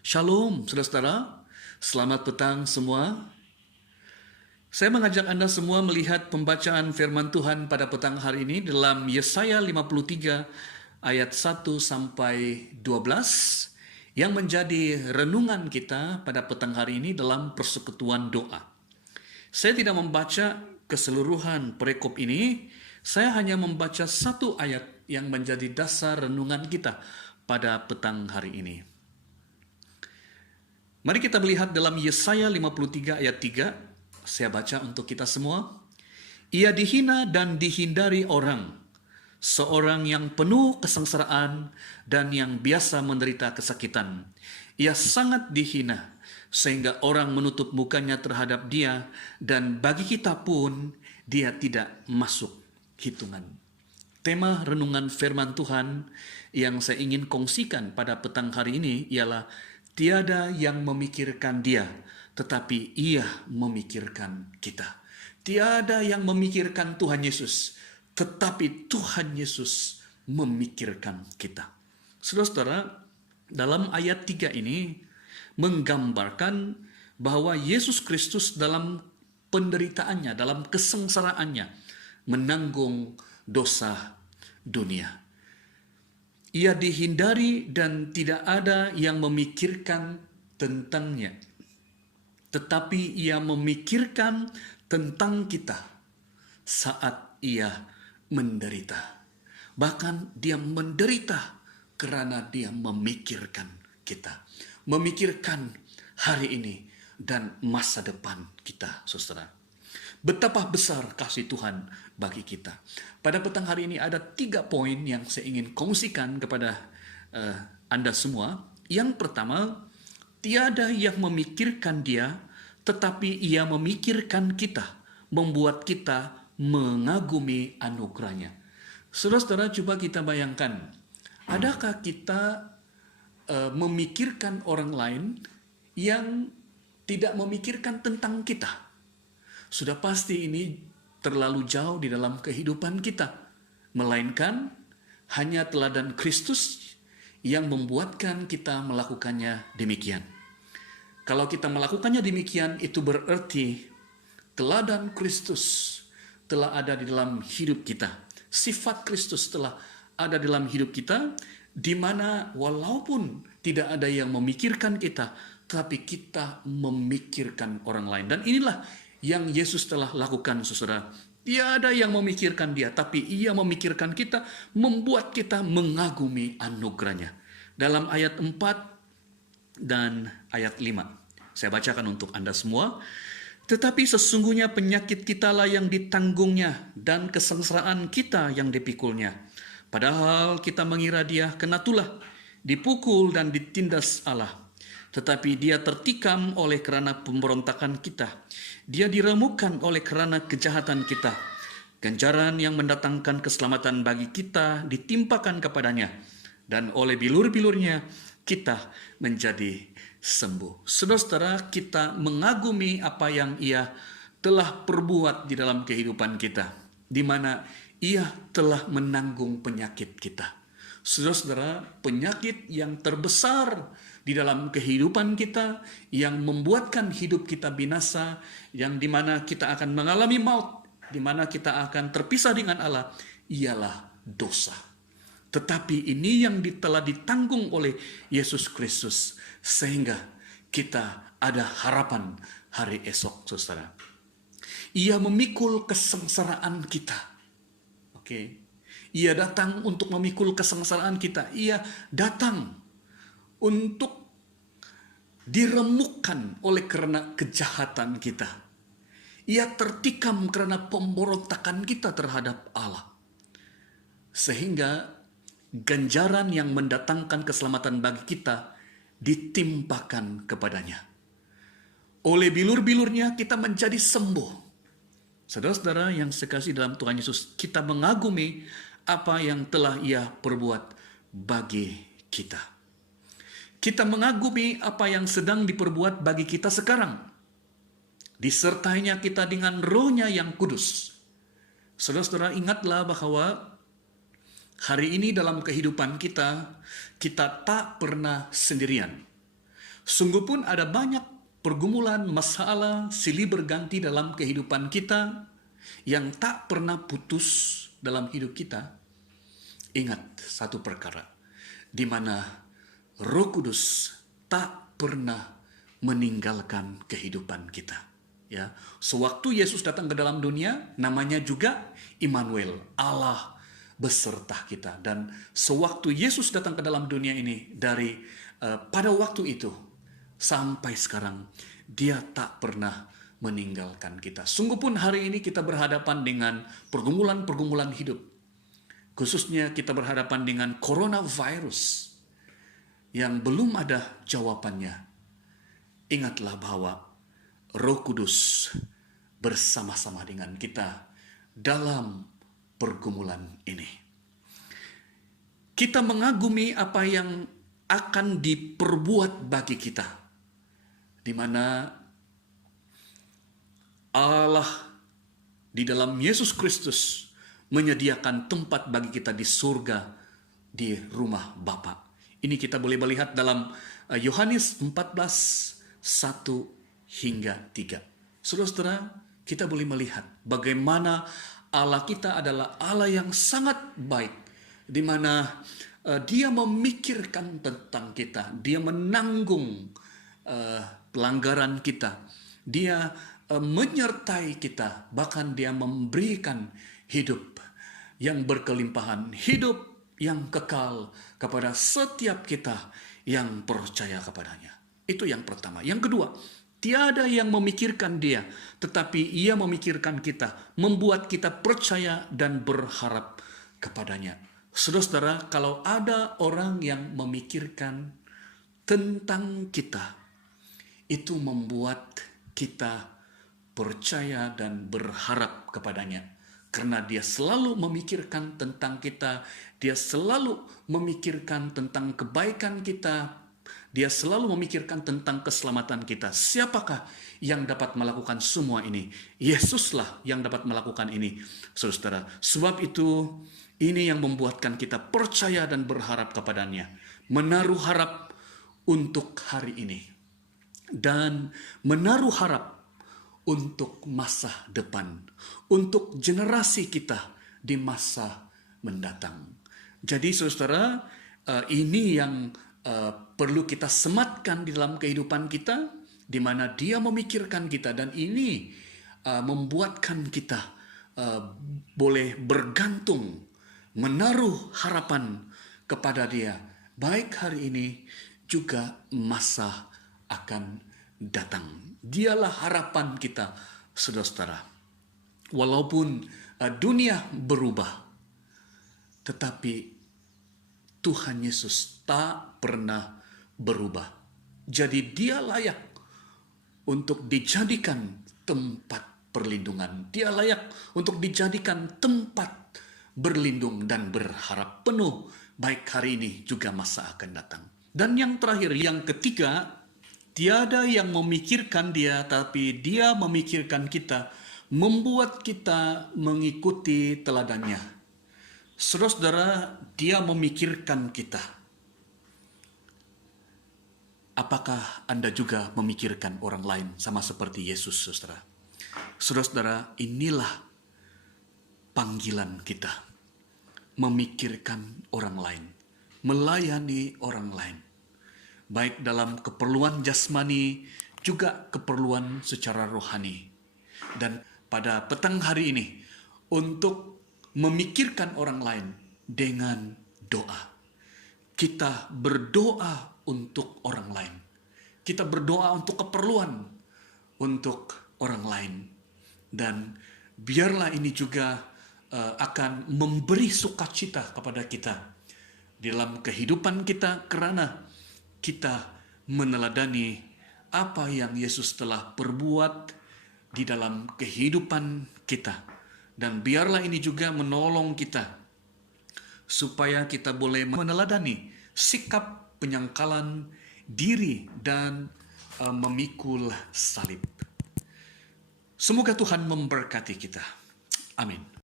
Shalom, saudara-saudara. Selamat petang semua. Saya mengajak Anda semua melihat pembacaan firman Tuhan pada petang hari ini dalam Yesaya 53 ayat 1 sampai 12 yang menjadi renungan kita pada petang hari ini dalam persekutuan doa. Saya tidak membaca keseluruhan perikop ini, saya hanya membaca satu ayat yang menjadi dasar renungan kita pada petang hari ini. Mari kita melihat dalam Yesaya 53 ayat 3. Saya baca untuk kita semua. Ia dihina dan dihindari orang, seorang yang penuh kesengsaraan dan yang biasa menderita kesakitan. Ia sangat dihina, sehingga orang menutup mukanya terhadap dia, dan bagi kita pun dia tidak masuk hitungan. Tema renungan firman Tuhan yang saya ingin kongsikan pada petang hari ini ialah tiada yang memikirkan dia, tetapi ia memikirkan kita. Tiada yang memikirkan Tuhan Yesus, tetapi Tuhan Yesus memikirkan kita. Saudara-saudara, dalam ayat 3 ini menggambarkan bahwa Yesus Kristus dalam penderitaannya, dalam kesengsaraannya, menanggung dosa dunia. Ia dihindari dan tidak ada yang memikirkan tentangnya. Tetapi ia memikirkan tentang kita saat ia menderita. Bahkan dia menderita karena dia memikirkan kita. Memikirkan hari ini dan masa depan kita, saudara. Betapa besar kasih Tuhan bagi kita. Pada petang hari ini ada 3 poin yang saya ingin kongsikan kepada Anda semua. Yang pertama, tiada yang memikirkan dia, tetapi ia memikirkan kita, membuat kita mengagumi anugerahnya. Saudara-saudara, coba kita bayangkan, adakah kita memikirkan orang lain yang tidak memikirkan tentang kita? Sudah pasti ini terlalu jauh di dalam kehidupan kita. Melainkan hanya teladan Kristus yang membuatkan kita melakukannya demikian. Kalau kita melakukannya demikian, itu berarti teladan Kristus telah ada di dalam hidup kita. Sifat Kristus telah ada dalam hidup kita, di mana walaupun tidak ada yang memikirkan kita, tapi kita memikirkan orang lain. Dan inilah yang Yesus telah lakukan, saudara. Tiada yang memikirkan dia, tapi ia memikirkan kita, membuat kita mengagumi anugerahnya. Dalam ayat 4 dan ayat 5. Saya bacakan untuk Anda semua. Tetapi sesungguhnya penyakit kitalah yang ditanggungnya, dan kesengsaraan kita yang dipikulnya. Padahal kita mengira dia kena tulah, dipukul dan ditindas Allah. Tetapi dia tertikam oleh karena pemberontakan kita. Dia diremukkan oleh karena kejahatan kita. Ganjaran yang mendatangkan keselamatan bagi kita ditimpakan kepadanya. Dan oleh bilur-bilurnya kita menjadi sembuh. Saudara-saudara, kita mengagumi apa yang ia telah perbuat di dalam kehidupan kita, di mana ia telah menanggung penyakit kita. Saudara-saudara, penyakit yang terbesar di dalam kehidupan kita, yang membuatkan hidup kita binasa, yang dimana kita akan mengalami maut, dimana kita akan terpisah dengan Allah, ialah dosa. Tetapi ini yang telah ditanggung oleh Yesus Kristus, sehingga kita ada harapan hari esok, saudara. Ia memikul kesengsaraan kita. Oke. Ia datang untuk memikul kesengsaraan kita. Ia datang untuk diremukkan oleh karena kejahatan kita. Ia tertikam karena pemberontakan kita terhadap Allah. Sehingga ganjaran yang mendatangkan keselamatan bagi kita ditimpakan kepadanya. Oleh bilur-bilurnya kita menjadi sembuh. Saudara-saudara yang sekasih dalam Tuhan Yesus, kita mengagumi apa yang telah ia perbuat bagi kita. Kita mengagumi apa yang sedang diperbuat bagi kita sekarang. Disertainya kita dengan Roh-Nya yang kudus. Saudara-saudara, ingatlah bahwa hari ini dalam kehidupan kita, kita tak pernah sendirian. Sungguh pun ada banyak pergumulan, masalah, silih berganti dalam kehidupan kita yang tak pernah putus dalam hidup kita. Ingat satu perkara, di mana Roh Kudus tak pernah meninggalkan kehidupan kita. Ya, sewaktu Yesus datang ke dalam dunia, namanya juga Immanuel, Allah beserta kita. Dan sewaktu Yesus datang ke dalam dunia ini, dari pada waktu itu sampai sekarang, Dia tak pernah meninggalkan kita. Sungguh pun hari ini kita berhadapan dengan pergumulan-pergumulan hidup. Khususnya kita berhadapan dengan coronavirus yang belum ada jawabannya. Ingatlah bahwa Roh Kudus bersama-sama dengan kita dalam pergumulan ini. Kita mengagumi apa yang akan diperbuat bagi kita, di mana Allah di dalam Yesus Kristus menyediakan tempat bagi kita di surga, di rumah Bapa. Ini kita boleh melihat dalam Yohanes 14, 1 hingga 3. Saudara-saudara, kita boleh melihat bagaimana Allah kita adalah Allah yang sangat baik, di mana Dia memikirkan tentang kita, Dia menanggung pelanggaran kita, Dia menyertai kita, bahkan Dia memberikan hidup yang berkelimpahan, hidup yang kekal kepada setiap kita yang percaya kepadanya. Itu yang pertama. Yang kedua, tiada yang memikirkan Dia, tetapi Ia memikirkan kita, membuat kita percaya dan berharap kepadanya. Saudara-saudara, kalau ada orang yang memikirkan tentang kita, itu membuat kita percaya dan berharap kepadanya. Karena Dia selalu memikirkan tentang kita, Dia selalu memikirkan tentang kebaikan kita, Dia selalu memikirkan tentang keselamatan kita. Siapakah yang dapat melakukan semua ini? Yesuslah yang dapat melakukan ini, saudara. Sebab itu, ini yang membuatkan kita percaya dan berharap kepadanya. Menaruh harap untuk hari ini. Dan menaruh harap untuk masa depan. Untuk generasi kita di masa mendatang. Jadi saudara, ini yang perlu kita sematkan di dalam kehidupan kita, di mana Dia memikirkan kita, dan ini membuatkan kita boleh bergantung, menaruh harapan kepada Dia, baik hari ini juga masa akan datang. Dialah harapan kita, saudara-saudara. Walaupun dunia berubah, tetapi Tuhan Yesus tak pernah berubah. Jadi Dia layak untuk dijadikan tempat perlindungan. Dia layak untuk dijadikan tempat berlindung dan berharap penuh, baik hari ini juga masa akan datang. Dan yang terakhir, yang ketiga, tiada yang memikirkan Dia, tapi Dia memikirkan kita, membuat kita mengikuti teladannya. Saudara-saudara, Dia memikirkan kita. Apakah Anda juga memikirkan orang lain sama seperti Yesus, saudara? Saudara-saudara, inilah panggilan kita. Memikirkan orang lain, melayani orang lain. Baik dalam keperluan jasmani, juga keperluan secara rohani. Dan pada petang hari ini, untuk memikirkan orang lain dengan doa. Kita berdoa untuk orang lain. Kita berdoa untuk keperluan untuk orang lain. Dan biarlah ini juga akan memberi sukacita kepada kita dalam kehidupan kita, karena kita meneladani apa yang Yesus telah perbuat di dalam kehidupan kita. Dan biarlah ini juga menolong kita supaya kita boleh meneladani sikap penyangkalan diri dan memikul salib. Semoga Tuhan memberkati kita. Amin.